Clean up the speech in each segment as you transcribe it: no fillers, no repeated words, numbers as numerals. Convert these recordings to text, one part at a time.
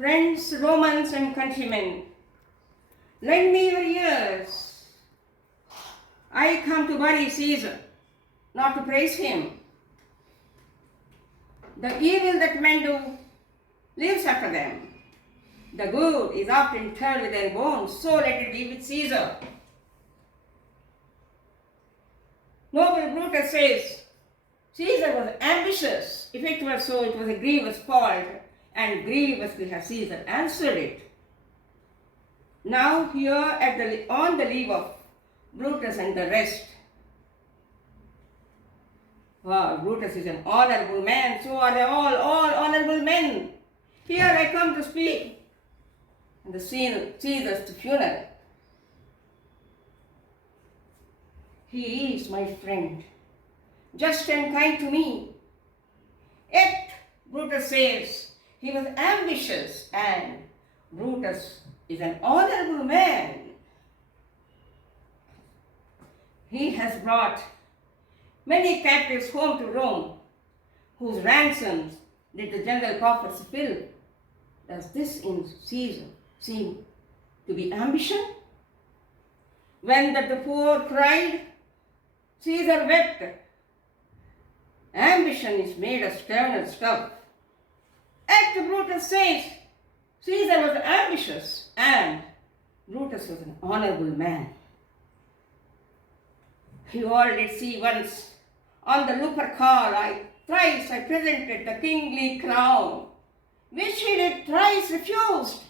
Friends, Romans, and countrymen, lend me your ears. I come to bury Caesar, not to praise him. The evil that men do lives after them. The good is often interred with their bones, so let it be with Caesar. Noble Brutus says, Caesar was ambitious. If it were so, it was a grievous fault, and grievously has Caesar answered it. Now here on the leave of Brutus and the rest. Wow, Brutus is an honorable man, so are they all honorable men. Here I come to speak in the scene of Caesar's funeral. He is my friend, just and kind to me. Yet, Brutus says, he was ambitious, and Brutus is an honorable man. He has brought many captives home to Rome, whose ransoms did the general coffers fill. Does this in Caesar seem to be ambition? When that the poor cried, Caesar wept. Ambition is made of stern stuff. Yet Brutus says Caesar was ambitious and Brutus was an honorable man. You all did see once on the Lupercal, thrice I presented the kingly crown, which he did thrice refused.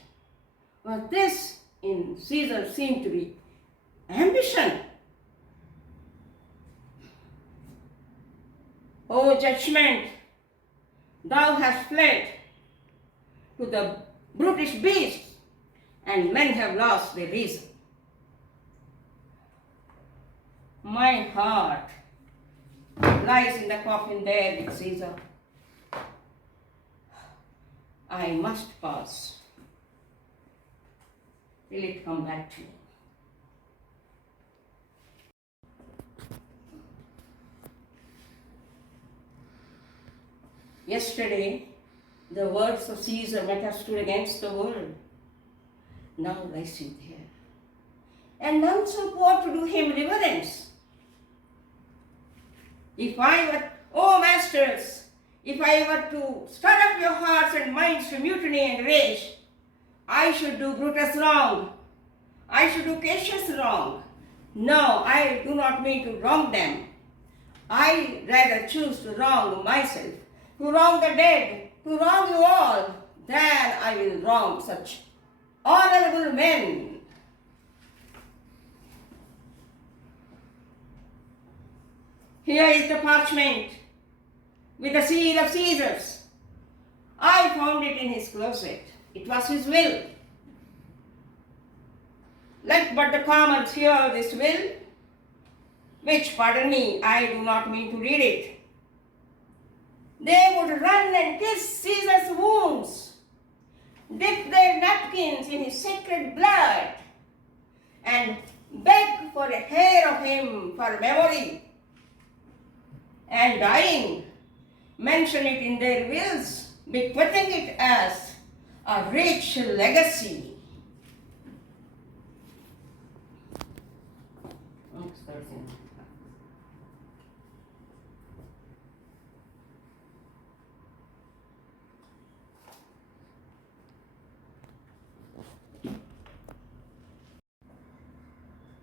But this in Caesar seemed to be ambition. O judgment, thou hast fled to the brutish beasts, and men have lost their reason. My heart lies in the coffin there with Caesar. I must pass. Will it come back to me? Yesterday, the words of Caesar might have stood against the world. Now I sit here, and none so poor to do him reverence. If I were, O masters, if I were to stir up your hearts and minds to mutiny and rage, I should do Brutus wrong. I should do Cassius wrong. No, I do not mean to wrong them. I rather choose to wrong myself, to wrong the dead, to wrong you all, than I will wrong such honorable men. Here is the parchment with the seal of Caesar's. I found it in his closet. It was his will. Let but the commons hear this will, which, pardon me, I do not mean to read it. They would run and kiss Caesar's wounds, dip their napkins in his sacred blood, and beg for a hair of him for memory. And dying, mention it in their wills, bequeathing it as a rich legacy.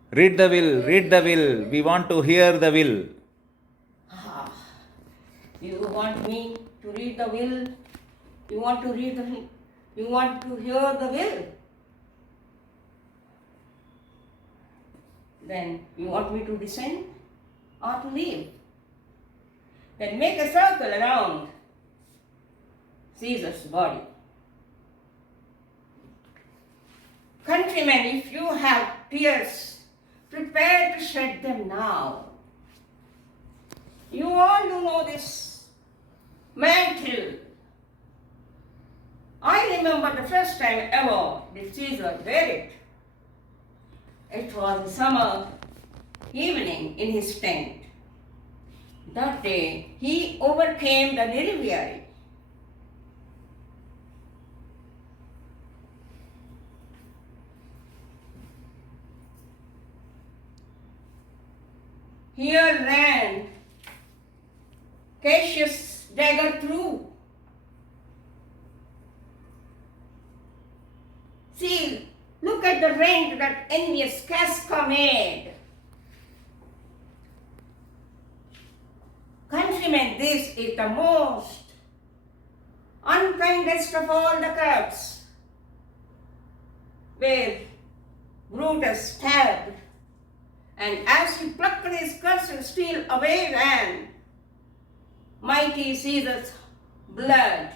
Read the will, read the will. We want to hear the will. You want me to read the will? You want to hear the will? Then you want me to descend or to leave? Then make a circle around Caesar's body. Countrymen, if you have tears, prepare to shed them now. You all do know this mantle. I remember the first time ever did Caesar wear it. It was a summer evening in his tent. That day he overcame the nervy. Here ran Cassius' dagger through. See, look at the rent that envious Casca made. Countrymen, this is the most unkindest of all the cuts, where Brutus stabbed, and as he plucked his cursed steel away ran mighty Caesar's blood,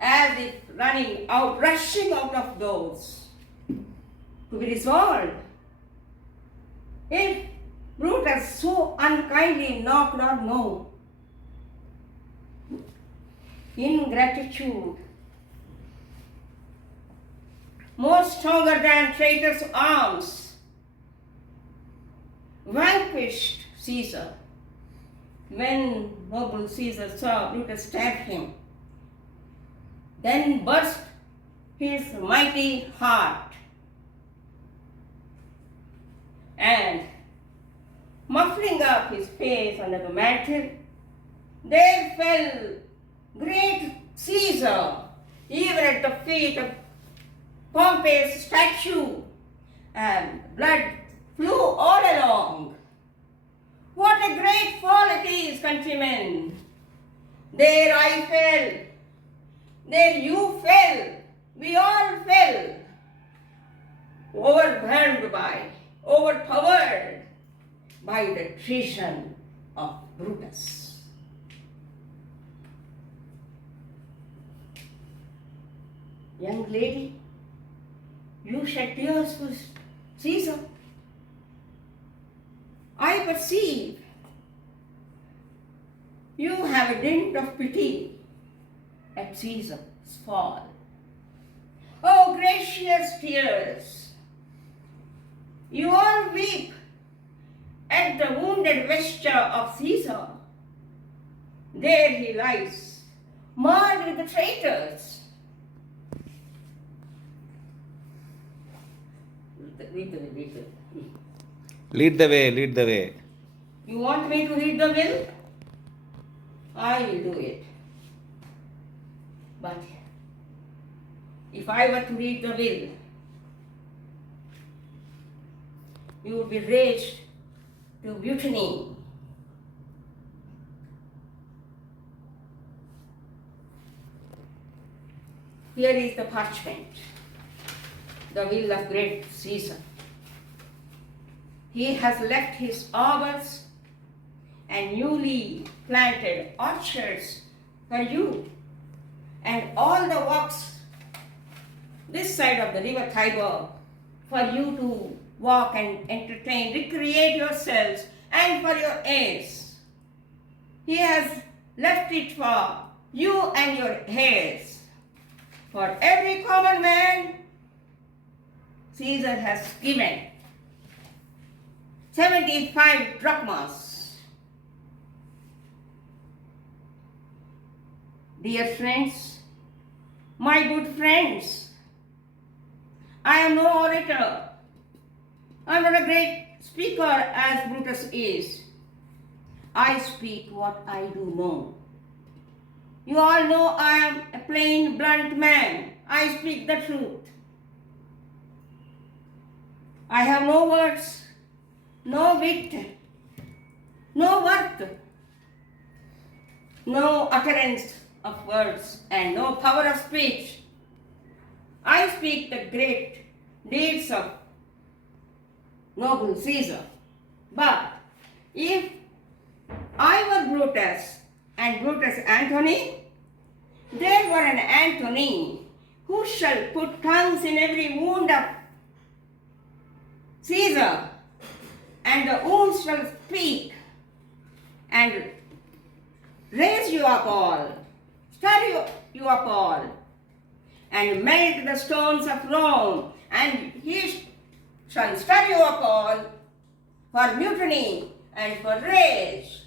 as if rushing out of doors, to be resolved. If Brutus so unkindly knocked on no, ingratitude, more stronger than traitors' arms, vanquished Caesar. When noble Caesar saw Brutus stab him, then burst his mighty heart, and muffling up his face under the mantle, there fell great Caesar, even at the feet of Pompey's statue, and blood flew all along. What a great fall it is, countrymen! There I fell, there you fell, we all fell, overwhelmed by, overpowered by the treason of Brutus. Young lady, you shed tears for Caesar. I perceive you have a dint of pity at Caesar's fall. Oh, gracious tears, you all weep at the wounded vesture of Caesar. There he lies, marred with the traitors. Lead the way, lead the way. You want me to read the will? I will do it. But if I were to read the will, you would be raised to mutiny. Here is the parchment, the will of great Caesar. He has left his arbors and newly planted orchards for you, and all the walks this side of the river Tiber for you to walk and entertain, recreate yourselves, and for your heirs. He has left it for you and your heirs. For every common man, Caesar has given 75 drachmas. Dear friends, my good friends, I am no orator. I am not a great speaker as Brutus is. I speak what I do know. You all know I am a plain, blunt man. I speak the truth. I have no words, no wit, no worth, no utterance of words, and no power of speech. I speak the great deeds of noble Caesar. But if I were Brutus and Brutus Antony, there were an Antony who shall put tongues in every wound of Caesar, and the wounds shall speak and raise you up all, stir you up all, and melt the stones of Rome, and he shall stir you up all for mutiny and for rage.